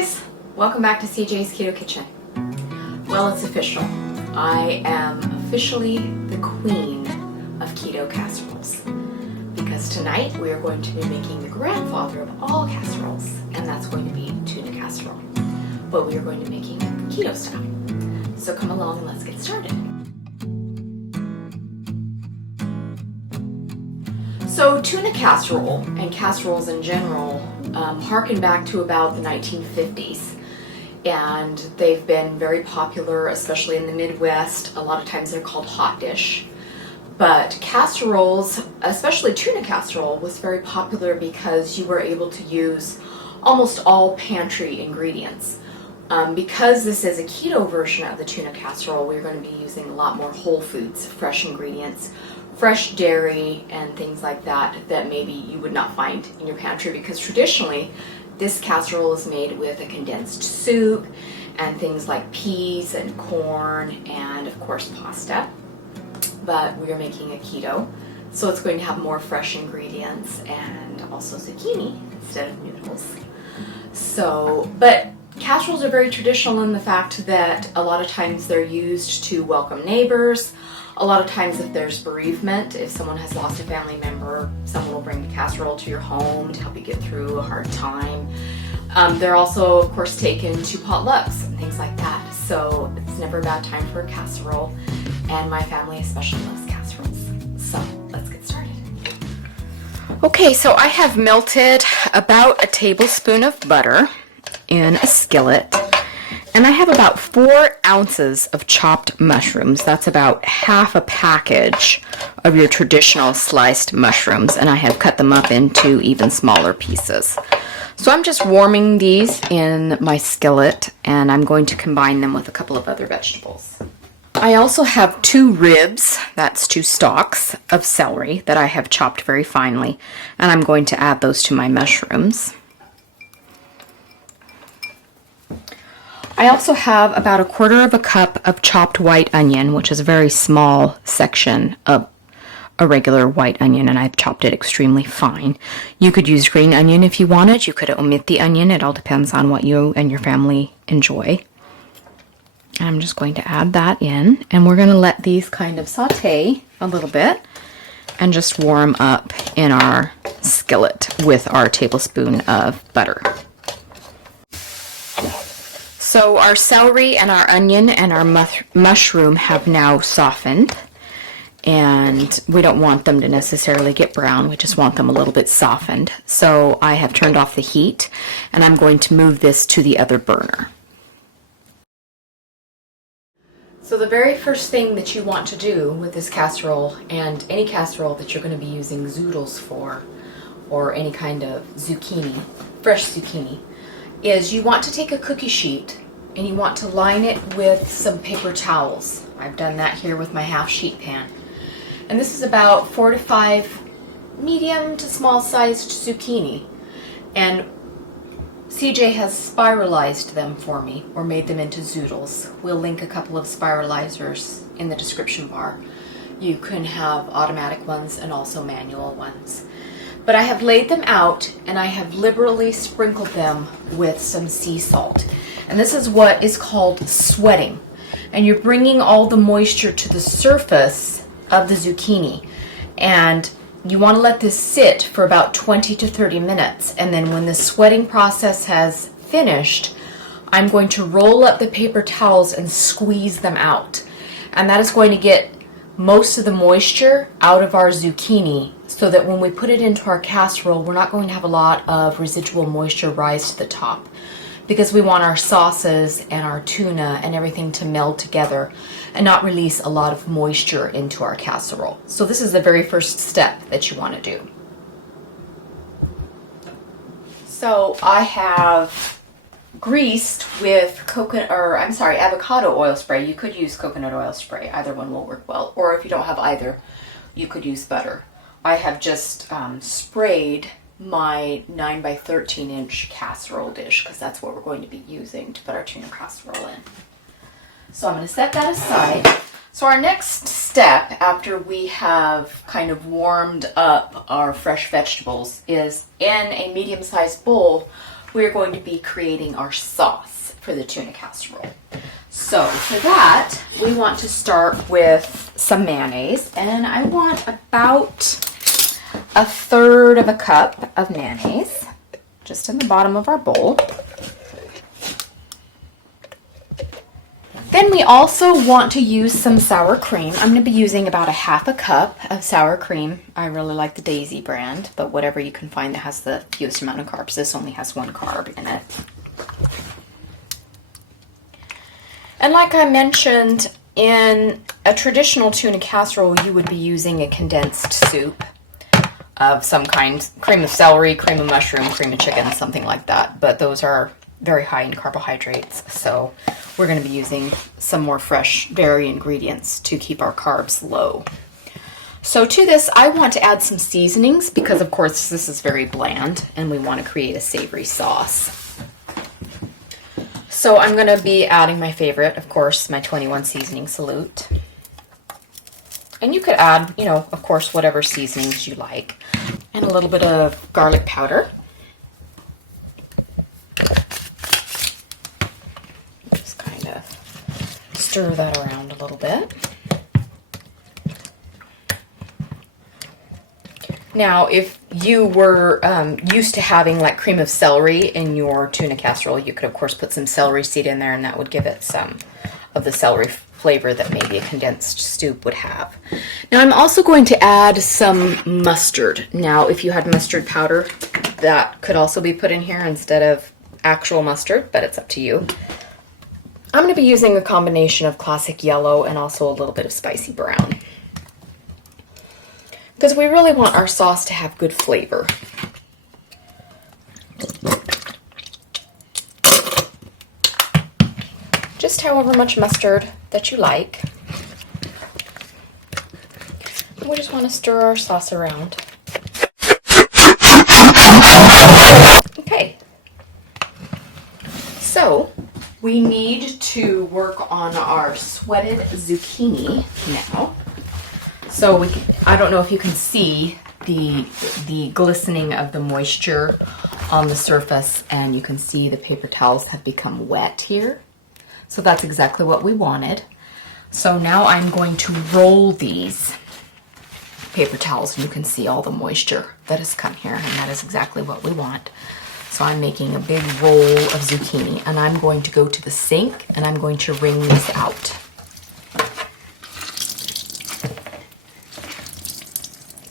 guys! Welcome back to CJ's Keto Kitchen. Well, it's official. I am officially the queen of keto casseroles. Because tonight we are going to be making the grandfather of all casseroles, and that's going to be tuna casserole. But we are going to be making it keto style. So come along and let's get started. So tuna casserole and casseroles in general harken back to about the 1950s, and they've been very popular, especially in the Midwest. A lot of times they're called hot dish. But casseroles, especially tuna casserole, was very popular because you were able to use almost all pantry ingredients. Because this is a keto version of the tuna casserole, we're going to be using a lot more whole foods, fresh ingredients, fresh dairy and things like that that maybe you would not find in your pantry, because traditionally this casserole is made with a condensed soup and things like peas and corn and of course pasta. But we are making a keto, so it's going to have more fresh ingredients and also zucchini instead of noodles. But casseroles are very traditional in the fact that a lot of times they're used to welcome neighbors. A lot of times if there's bereavement, if someone has lost a family member, someone will bring the casserole to your home to help you get through a hard time. They're also, of course, taken to potlucks and things like that. So it's never a bad time for a casserole, and my family especially loves casseroles. So let's get started. Okay, so I have melted about a tablespoon of butter in a skillet. And I have about 4 ounces of chopped mushrooms. That's about half a package of your traditional sliced mushrooms, and I have cut them up into even smaller pieces. So I'm just warming these in my skillet, and I'm going to combine them with a couple of other vegetables. I also have 2 ribs, that's 2 stalks of celery that I have chopped very finely, and I'm going to add those to my mushrooms. I also have about 1/4 cup of chopped white onion, which is a very small section of a regular white onion, and I've chopped it extremely fine. You could use green onion if you wanted. You could omit the onion. It all depends on what you and your family enjoy. I'm just going to add that in, and we're going to let these kind of saute a little bit and just warm up in our skillet with our tablespoon of butter. So our celery and our onion and our mushroom have now softened, and we don't want them to necessarily get brown. We just want them a little bit softened. So I have turned off the heat, and I'm going to move this to the other burner. So the very first thing that you want to do with this casserole, and any casserole that you're going to be using Zoddles for, or any kind of zucchini, fresh zucchini, is you want to take a cookie sheet and you want to line it with some paper towels. I've done that here with my half sheet pan. And this is about 4 to 5 medium to small sized zucchini. And CJ has spiralized them for me, or made them into zoodles. We'll link a couple of spiralizers in the description bar. You can have automatic ones and also manual ones. But I have laid them out, and I have liberally sprinkled them with some sea salt. And this is what is called sweating. And you're bringing all the moisture to the surface of the zucchini. And you want to let this sit for about 20 to 30 minutes. And then when the sweating process has finished, I'm going to roll up the paper towels and squeeze them out. And that is going to get most of the moisture out of our zucchini, so that when we put it into our casserole, we're not going to have a lot of residual moisture rise to the top, because we want our sauces and our tuna and everything to meld together and not release a lot of moisture into our casserole. So this is the very first step that you want to do. So I have greased with avocado oil spray. You could use coconut oil spray. Either one will work well. Or if you don't have either, you could use butter. I have just sprayed my 9 by 13 inch casserole dish, because that's what we're going to be using to put our tuna casserole in. So I'm going to set that aside. So our next step, after we have kind of warmed up our fresh vegetables, is in a medium-sized bowl, we're going to be creating our sauce for the tuna casserole. So for that, we want to start with some mayonnaise, and I want about 1/3 cup of mayonnaise just in the bottom of our bowl. Then we also want to use some sour cream. I'm going to be using about 1/2 cup of sour cream. I really like the Daisy brand, but whatever you can find that has the fewest amount of carbs. This only has 1 carb in it. And like I mentioned, in a traditional tuna casserole, you would be using a condensed soup of some kind. Cream of celery, cream of mushroom, cream of chicken, something like that. But those are very high in carbohydrates, so we're going to be using some more fresh berry ingredients to keep our carbs low. So to this, I want to add some seasonings because, of course, this is very bland and we want to create a savory sauce. So I'm going to be adding my favorite, of course, my 21 seasoning salute. And you could add, you know, of course, whatever seasonings you like. And a little bit of garlic powder. Stir that around a little bit. Now, if you were used to having like cream of celery in your tuna casserole, you could of course put some celery seed in there and that would give it some of the celery flavor that maybe a condensed soup would have. Now I'm also going to add some mustard. Now if you had mustard powder, that could also be put in here instead of actual mustard, but it's up to you. I'm going to be using a combination of classic yellow and also a little bit of spicy brown, because we really want our sauce to have good flavor. Just however much mustard that you like. We just want to stir our sauce around. Okay. So we need to work on our sweated zucchini now. So I don't know if you can see the glistening of the moisture on the surface, and you can see the paper towels have become wet here. So that's exactly what we wanted. So now I'm going to roll these paper towels, and you can see all the moisture that has come here, and that is exactly what we want. So I'm making a big roll of zucchini, and I'm going to go to the sink and I'm going to wring these out.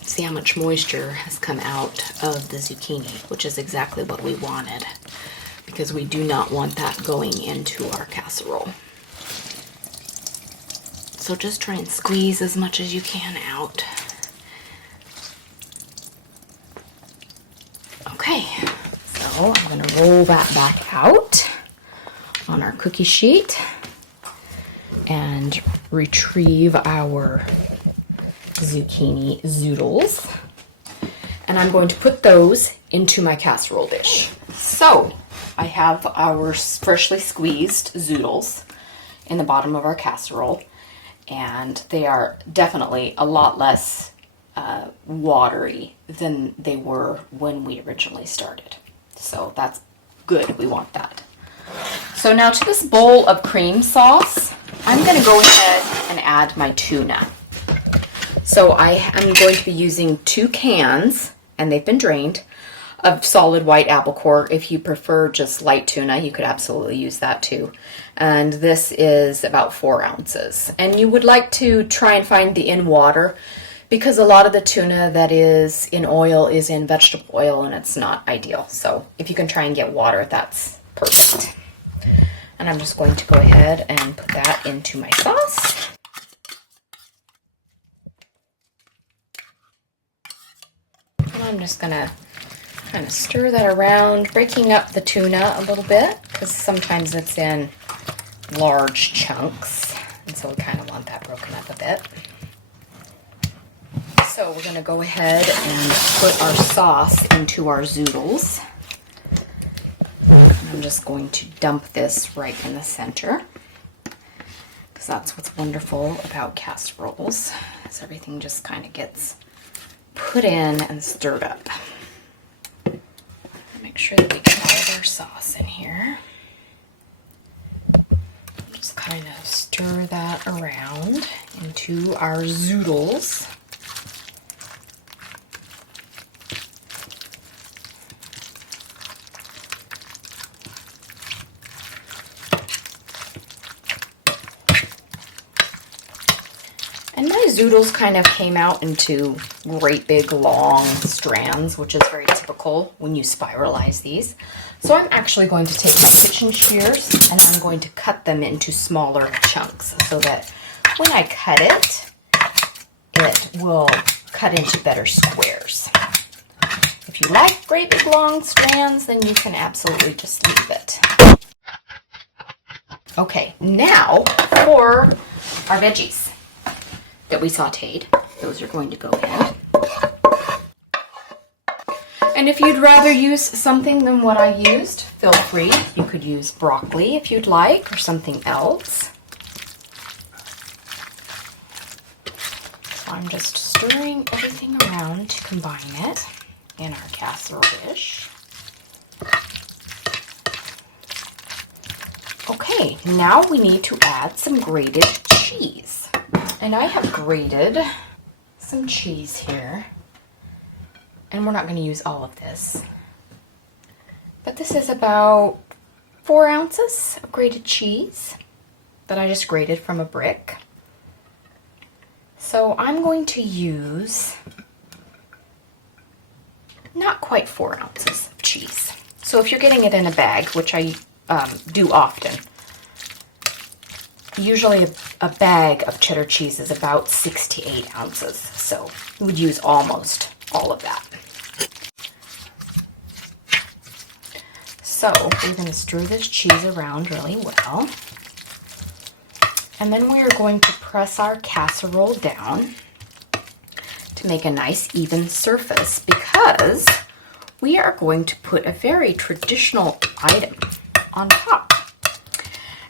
See how much moisture has come out of the zucchini, which is exactly what we wanted, because we do not want that going into our casserole. So just try and squeeze as much as you can out. Okay. So I'm going to roll that back out on our cookie sheet and retrieve our zucchini zoodles. And I'm going to put those into my casserole dish. So I have our freshly squeezed zoodles in the bottom of our casserole, and they are definitely a lot less watery than they were when we originally started. So that's good, we want that. So now to this bowl of cream sauce, I'm going to go ahead and add my tuna. So I am going to be using 2 cans, and they've been drained, of solid white apple core. If you prefer just light tuna, you could absolutely use that too. And this is about 4 ounces. And you would like to try and find the in water, because a lot of the tuna that is in oil is in vegetable oil, and it's not ideal. So if you can try and get water, that's perfect. And I'm just going to go ahead and put that into my sauce. And I'm just going to kind of stir that around, breaking up the tuna a little bit, because sometimes it's in large chunks, and so we kind of want that broken up a bit. So we're going to go ahead and put our sauce into our zoodles. I'm just going to dump this right in the center, because that's what's wonderful about casseroles, is everything just kind of gets put in and stirred up. Make sure that we get all of our sauce in here. Just kind of stir that around into our zoodles. And my zoodles kind of came out into great big long strands, which is very typical when you spiralize these. So I'm actually going to take my kitchen shears and I'm going to cut them into smaller chunks so that when I cut it, it will cut into better squares. If you like great big long strands, then you can absolutely just leave it. Okay, now for our veggies that we sauteed. Those are going to go in. And if you'd rather use something than what I used, feel free. You could use broccoli if you'd like, or something else. So I'm just stirring everything around to combine it in our casserole dish. Okay, now we need to add some grated cheese. And I have grated some cheese here. And we're not going to use all of this. But this is about 4 ounces of grated cheese that I just grated from a brick. So I'm going to use not quite 4 ounces of cheese. So if you're getting it in a bag, which I do often, usually a bag of cheddar cheese is about 6 to 8 ounces, so you would use almost all of that. So we're going to stir this cheese around really well. And then we are going to press our casserole down to make a nice even surface, because we are going to put a very traditional item on top.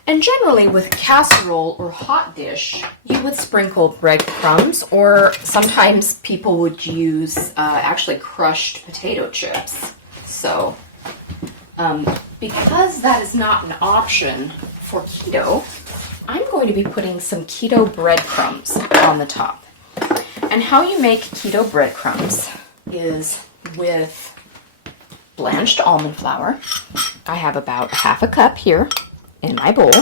And generally with casserole or hot dish, you would sprinkle breadcrumbs, or sometimes people would use actually crushed potato chips. So because that is not an option for keto, I'm going to be putting some keto breadcrumbs on the top. And how you make keto breadcrumbs is with blanched almond flour. I have about half a cup here in my bowl,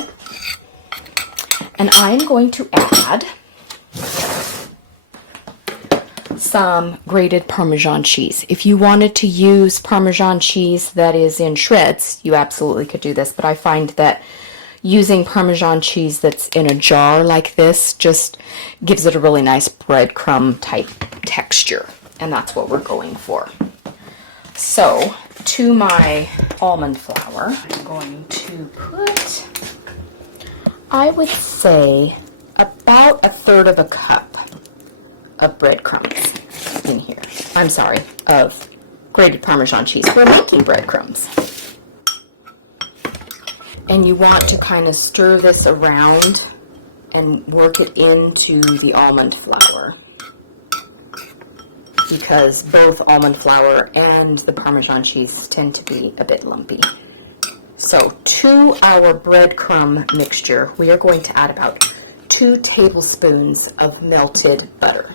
and I'm going to add some grated Parmesan cheese. If you wanted to use Parmesan cheese that is in shreds, you absolutely could do this, but I find that using Parmesan cheese that's in a jar like this just gives it a really nice breadcrumb type texture, and that's what we're going for. So to my almond flour, I'm going to put, I would say, about 1/3 of a cup of breadcrumbs in here. I'm sorry, of grated Parmesan cheese. We're making breadcrumbs. And you want to kind of stir this around and work it into the almond flour, because both almond flour and the Parmesan cheese tend to be a bit lumpy. So to our breadcrumb mixture, we are going to add about 2 tablespoons of melted butter.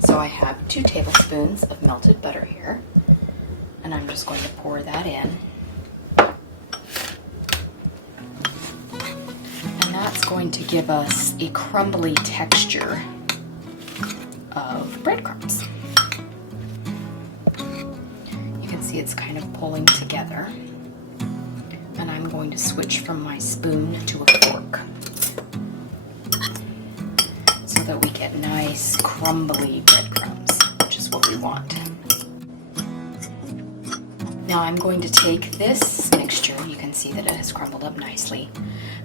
So I have 2 tablespoons of melted butter here, and I'm just going to pour that in. And that's going to give us a crumbly texture of breadcrumbs. You can see it's kind of pulling together. And I'm going to switch from my spoon to a fork so that we get nice crumbly breadcrumbs, which is what we want. Now I'm going to take this mixture, you can see that it has crumbled up nicely,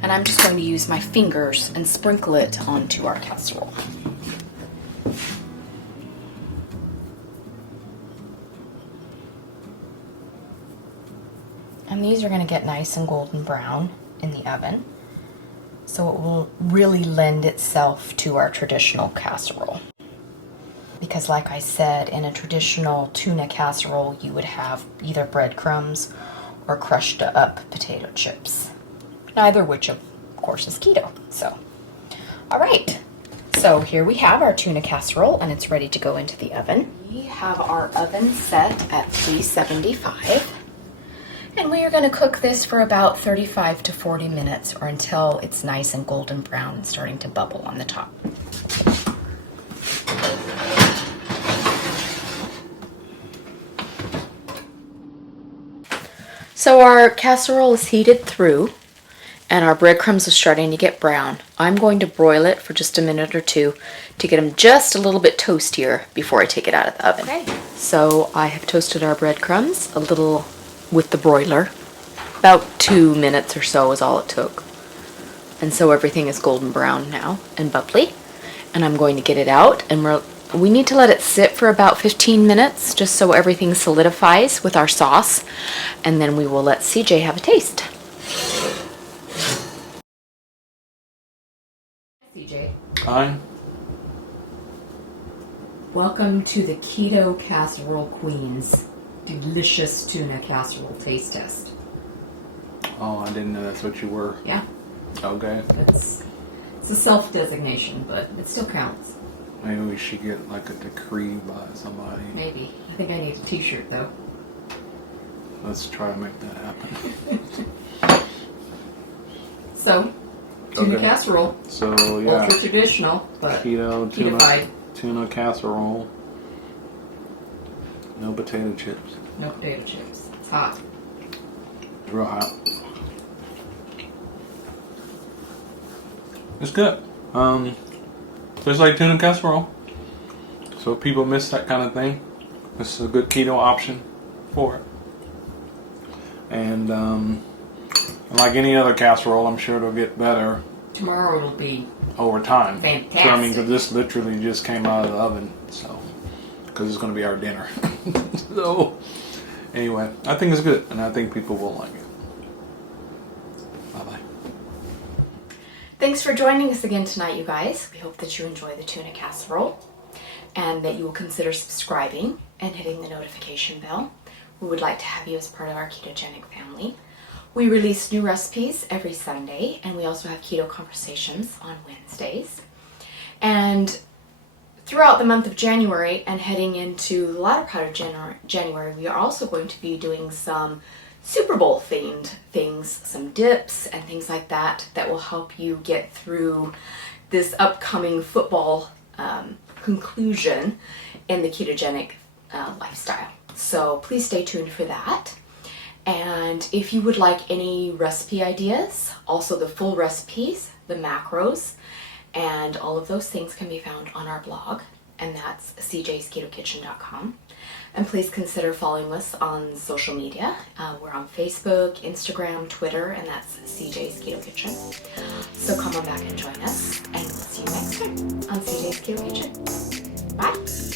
and I'm just going to use my fingers and sprinkle it onto our casserole. And these are going to get nice and golden brown in the oven, so it will really lend itself to our traditional casserole. Because like I said, in a traditional tuna casserole, you would have either breadcrumbs or crushed up potato chips. Neither which, of course, is keto. So, all right. So here we have our tuna casserole, and it's ready to go into the oven. We have our oven set at 375. And we are going to cook this for about 35 to 40 minutes, or until it's nice and golden brown and starting to bubble on the top. So our casserole is heated through, and our breadcrumbs are starting to get brown. I'm going to broil it for just a minute or two to get them just a little bit toastier before I take it out of the oven. Okay. So I have toasted our breadcrumbs a little with the broiler. About 2 minutes or so is all it took. And so everything is golden brown now and bubbly. And I'm going to get it out, and we need to let it sit for about 15 minutes just so everything solidifies with our sauce. And then we will let CJ have a taste. CJ. Hi. Welcome to the Keto Casserole Queen's delicious tuna casserole taste test. Oh, I didn't know that's what you were. Yeah. Okay. It's a self-designation, but it still counts. Maybe we should get like a decree by somebody. Maybe. I think I need a t-shirt though. Let's try to make that happen. So, tuna casserole. So, yeah. Ultra traditional, but ketofied. ketofied. Tuna casserole. No potato chips. No potato chips. It's hot. It's real hot. It's good. Just like tuna casserole. So if people miss that kind of thing, this is a good keto option for it. And like any other casserole, I'm sure it'll get better. Tomorrow will be over time. Fantastic. So I mean, because this literally just came out of the oven, so because it's going to be our dinner. So anyway, I think it's good, and I think people will like it. Bye-bye. Thanks for joining us again tonight, you guys. We hope that you enjoy the tuna casserole and that you will consider subscribing and hitting the notification bell. We would like to have you as part of our ketogenic family. We release new recipes every Sunday, and we also have keto conversations on Wednesdays. And throughout the month of January and heading into the latter part of January, we are also going to be doing some Super Bowl themed things, some dips and things like that will help you get through this upcoming football conclusion in the ketogenic lifestyle. So please stay tuned for that. And if you would like any recipe ideas, also the full recipes, the macros, and all of those things can be found on our blog, and that's cjsketokitchen.com. And please consider following us on social media. We're on Facebook, Instagram, Twitter, and that's CJ's Keto Kitchen. So come on back and join us, and we'll see you next time on CJ's Keto Kitchen. Bye!